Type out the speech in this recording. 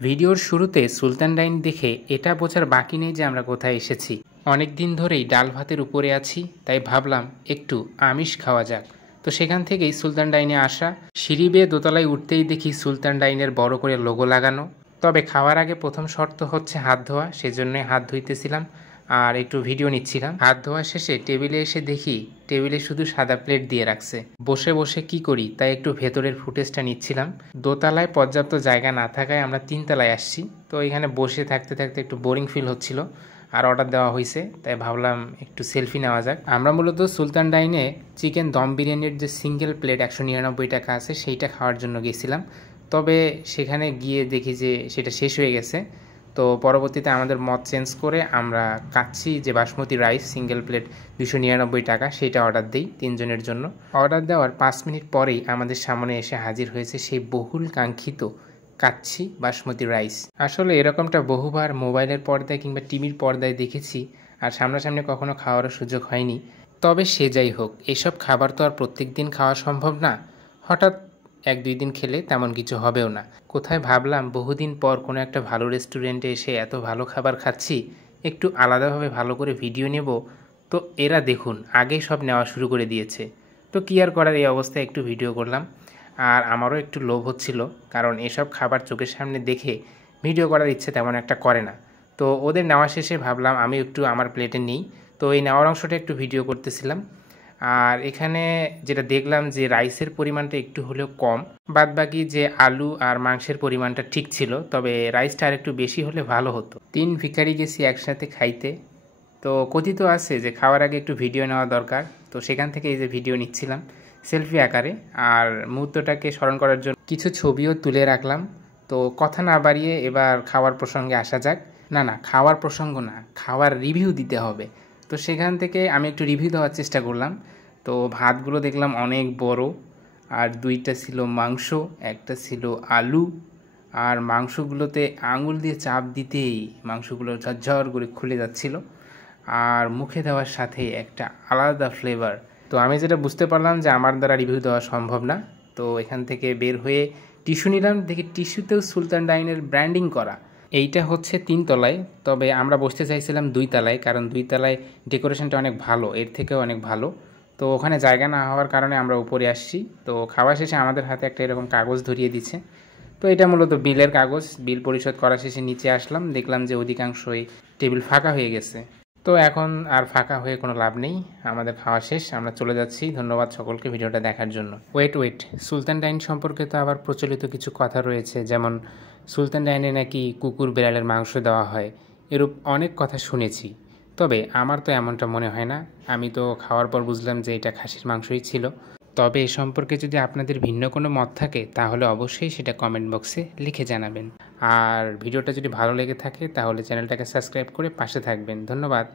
ভিডিওর শুরুতে সুলতান ডাইন দেখে এটা বোঝার বাকি নেই যে আমরা কোথায় এসেছি। অনেক দিন ধরেই ডাল ভাতের উপরে আছি, তাই ভাবলাম একটু আমিষ খাওয়া যাক। তো সেখান থেকেই সুলতান ডাইনে আসা। সিঁড়ি বেয়ে দোতলায় উঠতেই দেখি সুলতান ডাইনের বড় করে লোগো লাগানো। তবে খাওয়ার আগে প্রথম শর্ত হচ্ছে হাত ধোয়া, সেজন্যই হাত ধুইতেছিলাম আর একটু ভিডিও নিচ্ছিলাম। হাত ধোয়া শেষে টেবিলে এসে দেখি টেবিলে শুধু সাদা প্লেট দিয়ে রাখছে। বসে বসে কি করি তাই একটু ভেতরের ফুটেজটা নিচ্ছিলাম। দোতলায় পর্যাপ্ত জায়গা না থাকায় আমরা তিনতলায় আসছি। তো এখানে বসে থাকতে থাকতে একটু বোরিং ফিল হচ্ছিল আর অর্ডার দেওয়া হয়েছে, তাই ভাবলাম একটু সেলফি নেওয়া যাক। আমরা মূলত সুলতান ডাইনে চিকেন দম বিরিয়ানির যে সিঙ্গেল প্লেট 199 টাকা আছে সেইটা খাওয়ার জন্য গেছিলাম। তবে সেখানে গিয়ে দেখি যে সেটা শেষ হয়ে গেছে। তো পরবর্তীতে আমাদের মত চেঞ্জ করে আমরা কাচ্চি যে বাসমতি রাইস সিঙ্গেল প্লেট 299 টাকা সেইটা অর্ডার দিই 3 জনের জন্য। অর্ডার দেওয়ার 5 মিনিট পরেই আমাদের সামনে এসে হাজির হয়েছে সেই বহুল কাঙ্ক্ষিত কাচ্চি বাসমতি রাইস। আসলে এরকমটা বহুবার মোবাইলের পর্দায় কিংবা টিভির পর্দায় দেখেছি, আর সামনাসামনি কখনো খাওয়ারও সুযোগ হয়নি। তবে সে যাই হোক, এসব খাবার তো আর প্রত্যেক দিন খাওয়া সম্ভব না। হঠাৎ 1-2 দিন খেলে তেমন কিছু হবেও না। কোথায় ভাবলাম বহুদিন পর কোনো একটা ভালো রেস্টুরেন্টে এসে এত ভালো খাবার খাচ্ছি, একটু আলাদাভাবে ভালো করে ভিডিও নেব। তো এরা দেখুন আগেই সব নেওয়া শুরু করে দিয়েছে। তো কী আর করার, এই অবস্থায় একটু ভিডিও করলাম। আর আমারও একটু লোভ হচ্ছিল, কারণ এসব খাবার চোখের সামনে দেখে ভিডিও করার ইচ্ছে তেমন একটা করে না। তো ওদের নেওয়া শেষে ভাবলাম আমি একটু আমার প্লেটে নিই। তো এই নেওয়ার অংশটা একটু ভিডিও করতেছিলাম। আর এখানে যেটা দেখলাম যে রাইসের পরিমাণটা একটু হলেও কম, বাদবাকি যে আলু আর মাংসের পরিমাণটা ঠিক ছিল, তবে রাইসটা আর একটু বেশি হলে ভালো হতো। 3 ভিখারি গেছি একসাথে খাইতে। তো কথিত আছে যে খাওয়ার আগে একটু ভিডিও নেওয়া দরকার, তো সেখান থেকে এই যে ভিডিও নিচ্ছিলাম সেলফি আকারে। আর মুহূর্তটাকে স্মরণ করার জন্য কিছু ছবিও তুলে রাখলাম। তো কথা না বাড়িয়ে এবার খাওয়ার প্রসঙ্গে আসা যাক। না, খাওয়ার প্রসঙ্গ না, খাওয়ার রিভিউ দিতে হবে। তো সেখান থেকে আমি একটু রিভিউ দেওয়ার চেষ্টা করলাম। তো ভাতগুলো দেখলাম অনেক বড়, আর 2টা ছিল মাংস, একটা ছিল আলু। আর মাংসগুলোতে আঙুল দিয়ে চাপ দিতেই মাংসগুলো ঝরঝর করে খুলে যাচ্ছিল, আর মুখে দেওয়ার সাথে একটা আলাদা ফ্লেভার। তো আমি যেটা বুঝতে পারলাম যে আমার দ্বারা রিভিউ দেওয়া সম্ভব না। তো এখান থেকে বের হয়ে টিস্যু নিলাম, দেখি টিস্যুতেও সুলতান ডাইনের ব্র্যান্ডিং করা। এইটা হচ্ছে 3 তলায়, তবে আমরা বসতে চাইছিলাম 2 তলায়, কারণ 2 তলায় ডেকোরেশনটা অনেক ভালো, এর থেকেও অনেক ভালো। তো ওখানে জায়গা না হওয়ার কারণে আমরা উপরে আসছি। তো খাওয়া শেষে আমাদের হাতে একটা এরকম কাগজ ধরিয়ে দিচ্ছে। তো এটা মূলত বিলের কাগজ। বিল পরিশোধ করা শেষে নিচে আসলাম, দেখলাম যে অধিকাংশই টেবিল ফাঁকা হয়ে গেছে। তো এখন আর ফাঁকা হয়ে কোনো লাভ নেই, আমাদের খাওয়া শেষ, আমরা চলে যাচ্ছি। ধন্যবাদ সকলকে ভিডিওটা দেখার জন্য। ওয়েট, সুলতান ডাইন সম্পর্কে তো আবার প্রচলিত কিছু কথা রয়েছে, যেমন সুলতান ডাইনে নাকি কুকুর বিড়ালের মাংস দেওয়া হয়, এরূপ অনেক কথা শুনেছি। তবে আমার তো এমনটা মনে হয় না। আমি তো খাওয়ার পর বুঝলাম যে এটা খাসির মাংসই ছিল। তবে এ সম্পর্কে যদি আপনাদের ভিন্ন কোনো মত থাকে তাহলে অবশ্যই সেটা কমেন্ট বক্সে লিখে জানাবেন। আর ভিডিওটা যদি ভালো লেগে থাকে তাহলে চ্যানেলটাকে সাবস্ক্রাইব করে পাশে থাকবেন। ধন্যবাদ।